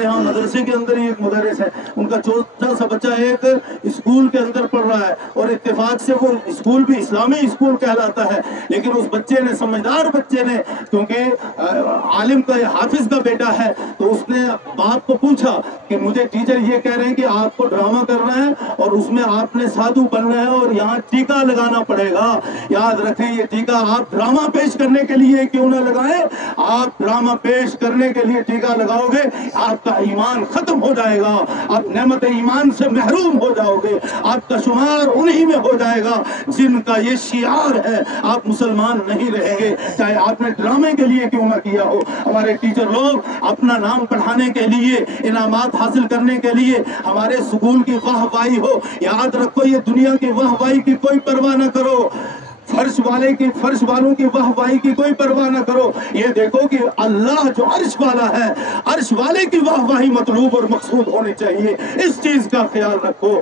ہمارے यहाँ मदरसे के अंदर ही एक मुदर्रिस है, उनका छोटा सा बच्चा एक स्कूल के अंदर पढ़ रहा है और इत्तेफाक से वो स्कूल भी इस्लामी स्कूल कहलाता है, लेकिन उस बच्चे ने, समझदार बच्चे ने, क्योंकि आलिम का, हाफिज का बेटा है, तो उसने बाप को पूछा कि मुझे टीचर ये कह रहे हैं कि आपको ड्रामा करना है और उसमें आपने साधु बनना है और यहाँ टीका लगाना पड़ेगा। याद रखें, ये टीका आप ड्रामा पेश करने के लिए क्यों ना लगाएं, आप ड्रामा पेश करने के लिए टीका लगाओगे, आपका ईमान खत्म हो जाएगा, आप नेमत ईमान से महरूम हो जाओगे, आपका शुमार उन्हीं में हो जाएगा जिनका ये शियार है, आप मुसलमान नहीं रहेंगे, चाहे आपने ड्रामे के लिए क्यों ना किया हो। हमारे टीचर लोग अपना नाम बढ़ाने के लिए, इनामात हासिल करने के लिए, हमारे स्कूल की वाहवाही हो, याद रखो ये दुनिया की वाहवाही की कोई परवाह न करो, फर्श वालों की वाहवाही की कोई परवाह न करो, ये देखो कि अल्लाह जो अर्श वाला है, अर्श वाले की वाहवाही मतलूब और मकसूद होनी चाहिए, इस चीज का ख्याल रखो।